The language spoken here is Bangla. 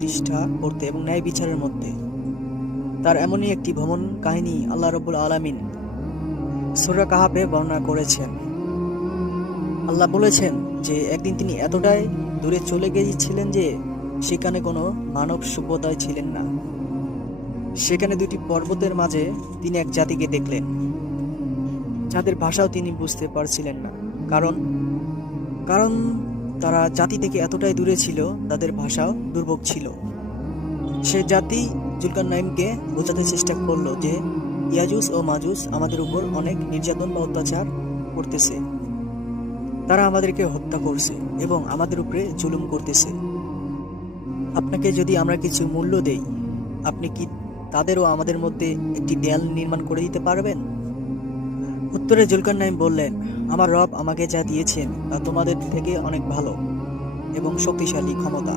প্রতিষ্ঠা করতে এবং ন্যায় বিচারের মধ্যে। তার এমনই একটি ভ্রমণ কাহিনী আল্লাহ রাব্বুল আলামিন সূরা কাহাফে বর্ণনা করেছেন। আল্লাহ বলেছেন যে একদিন তিনি এতটাই দূরে চলে গিয়েছিলেন যে সেখানে কোনো মানব সভ্যতায় ছিলেন না। সেখানে দুটি পর্বতের মাঝে তিনি এক জাতিকে দেখলেন, যাদের ভাষাও তিনি বুঝতে পারছিলেন না। কারণ কারণ তারা জাতি থেকে এতটাই দূরে ছিল, তাদের ভাষাও দুর্ভোগ ছিল। সে জাতি জুলকারনাইনকে বোঝাতে চেষ্টা করলো যে ইয়াজুজ ও মাজুজ আমাদের উপর অনেক নির্যাতন বা অত্যাচার করতেছে। তারা আমাদেরকে হত্যা করছে এবং আমাদের উপরে জুলুম করতেছে। আপনাকে যদি আমরা কিছু মূল্য দেই, আপনি কি তাদেরও আমাদের মধ্যে একটি দেয়াল নির্মাণ করে দিতে পারবেন? উত্তরে জুলকারনাইন বললেন, আমার রব আমাকে যা দিয়েছেন তা তোমাদের থেকে অনেক ভালো এবং শক্তিশালী ক্ষমতা।